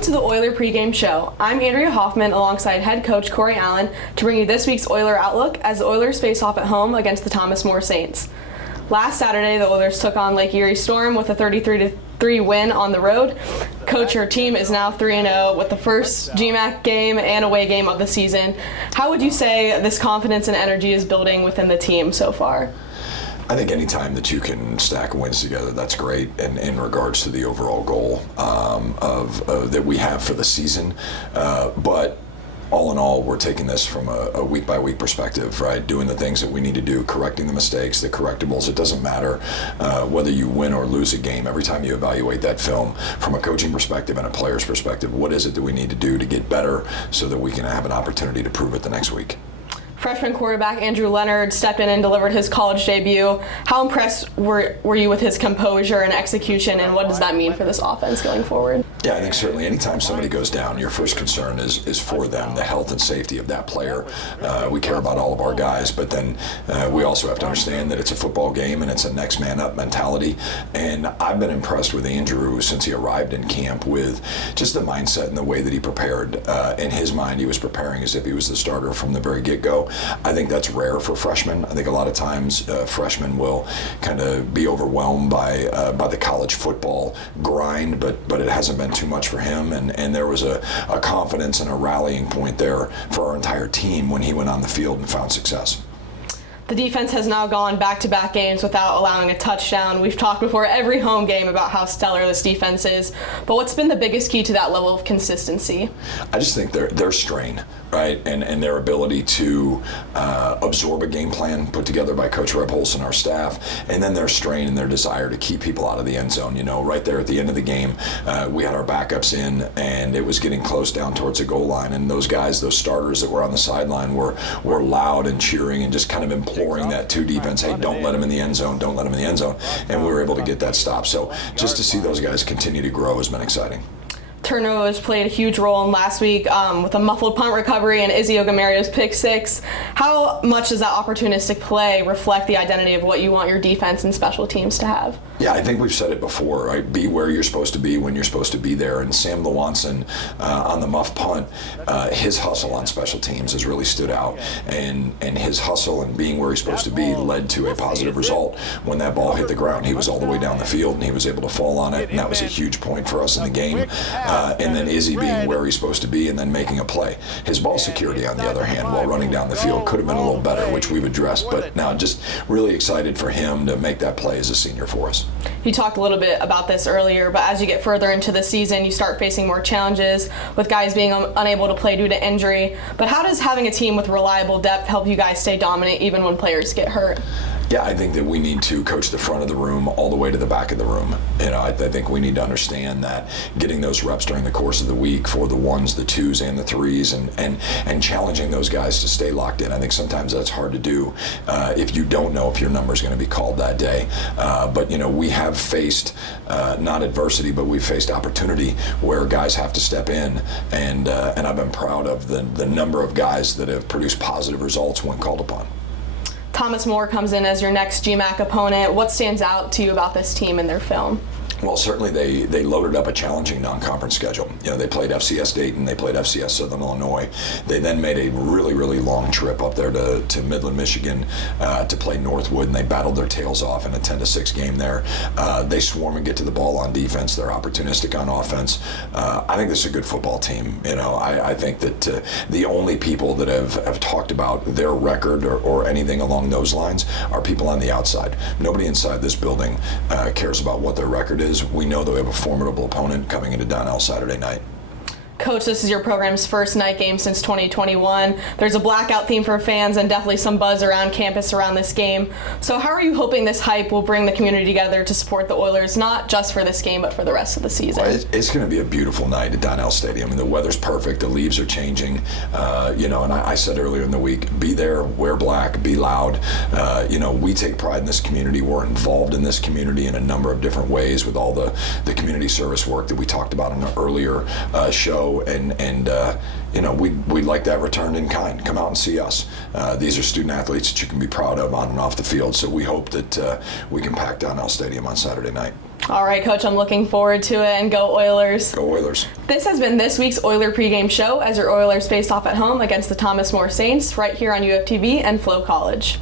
Welcome to the Oiler pregame show. I'm Andrea Hoffman alongside head coach Kory Allen to bring you this week's Oiler Outlook as the Oilers face off at home against the Thomas More Saints. Last Saturday, the Oilers took on Lake Erie Storm with a 33-3 win on the road. Coach, your team is now 3-0 with the first GMAC game and away game of the season. How would you say this confidence and energy is building within the team so far? I think any time that you can stack wins together, that's great. And in regards to the overall goal that we have for the season, but all in all, we're taking this from a week-by-week perspective, right? Doing the things that we need to do, correcting the mistakes, the correctables. It doesn't matter whether you win or lose a game. Every time you evaluate that film from a coaching perspective and a player's perspective, what is it that we need to do to get better so that we can have an opportunity to prove it the next week? Freshman quarterback Andrew Leonard stepped in and delivered his college debut. How impressed were you with his composure and execution, and what does that mean for this offense going forward? Yeah, I think certainly anytime somebody goes down, your first concern is for them, the health and safety of that player. We care about all of our guys, but then we also have to understand that it's a football game and it's a next man up mentality. And I've been impressed with Andrew since he arrived in camp with just the mindset and the way that he prepared. In his mind, he was preparing as if he was the starter from the very get-go. I think that's rare for freshmen. I think a lot of times freshmen will kind of be overwhelmed by the college football grind, but it hasn't been too much for him, and there was a confidence and a rallying point there for our entire team when he went on the field and found success. The defense has now gone back-to-back games without allowing a touchdown. We've talked before every home game about how stellar this defense is, but what's been the biggest key to that level of consistency? I just think their strain, right, and their ability to absorb a game plan put together by Coach Reb Holson, our staff, and then their strain and their desire to keep people out of the end zone. You know, right there at the end of the game, we had our backups in, and it was getting close down towards the goal line, and those guys, those starters that were on the sideline were loud and cheering and just kind of imploring that to defense, hey, don't let him in the end zone, don't let him in the end zone, and we were able to get that stop. So just to see those guys continue to grow has been exciting. Turnovers played a huge role in last week with a muffled punt recovery and Izzy Ogamario's pick six. How much does that opportunistic play reflect the identity of what you want your defense and special teams to have? Yeah, I think we've said it before, right? Be where you're supposed to be when you're supposed to be there. And Sam Lewanson on the muff punt, his hustle on special teams has really stood out. And his hustle and being where he's supposed to be led to a positive result. When that ball hit the ground, he was all the way down the field and he was able to fall on it. And that was a huge point for us in the game. And then Izzy being where he's supposed to be and then making a play. His ball security, on the other hand, while running down the field could have been a little better, which we've addressed. But now just really excited for him to make that play as a senior for us. You talked a little bit about this earlier, but as you get further into the season, you start facing more challenges with guys being unable to play due to injury. But how does having a team with reliable depth help you guys stay dominant even when players get hurt? Yeah, I think that we need to coach the front of the room all the way to the back of the room. You know, I think we need to understand that getting those reps during the course of the week for the ones, the twos, and the threes, and challenging those guys to stay locked in. I think sometimes that's hard to do if you don't know if your number is going to be called that day. But, you know, we have faced not adversity, but we've faced opportunity where guys have to step in, and I've been proud of the number of guys that have produced positive results when called upon. Thomas More comes in as your next GMAC opponent. What stands out to you about this team and their film? Well, certainly they loaded up a challenging non-conference schedule. You know, they played FCS Dayton, they played FCS Southern Illinois. They then made a really, really long trip up there to Midland, Michigan to play Northwood, and they battled their tails off in a 10-6 game there. They swarm and get to the ball on defense. They're opportunistic on offense. I think this is a good football team. You know, I think that the only people that have talked about their record or anything along those lines are people on the outside. Nobody inside this building cares about what their record is. We know that we have a formidable opponent coming into Donnell Saturday night. Coach, this is your program's first night game since 2021. There's a blackout theme for fans and definitely some buzz around campus around this game. So how are you hoping this hype will bring the community together to support the Oilers, not just for this game, but for the rest of the season? Well, it's going to be a beautiful night at Donnell Stadium. I mean, the weather's perfect. The leaves are changing. You know, and I said earlier in the week, be there, wear black, be loud. You know, we take pride in this community. We're involved in this community in a number of different ways with all the community service work that we talked about in the earlier show. And you know, we'd like that returned in kind. Come out and see us. These are student athletes that you can be proud of on and off the field. So we hope that we can pack Donnell Stadium on Saturday night. All right, Coach, I'm looking forward to it, and go Oilers. Go Oilers. This has been this week's Oiler pregame show as your Oilers faced off at home against the Thomas More Saints right here on UFTV and Flow College.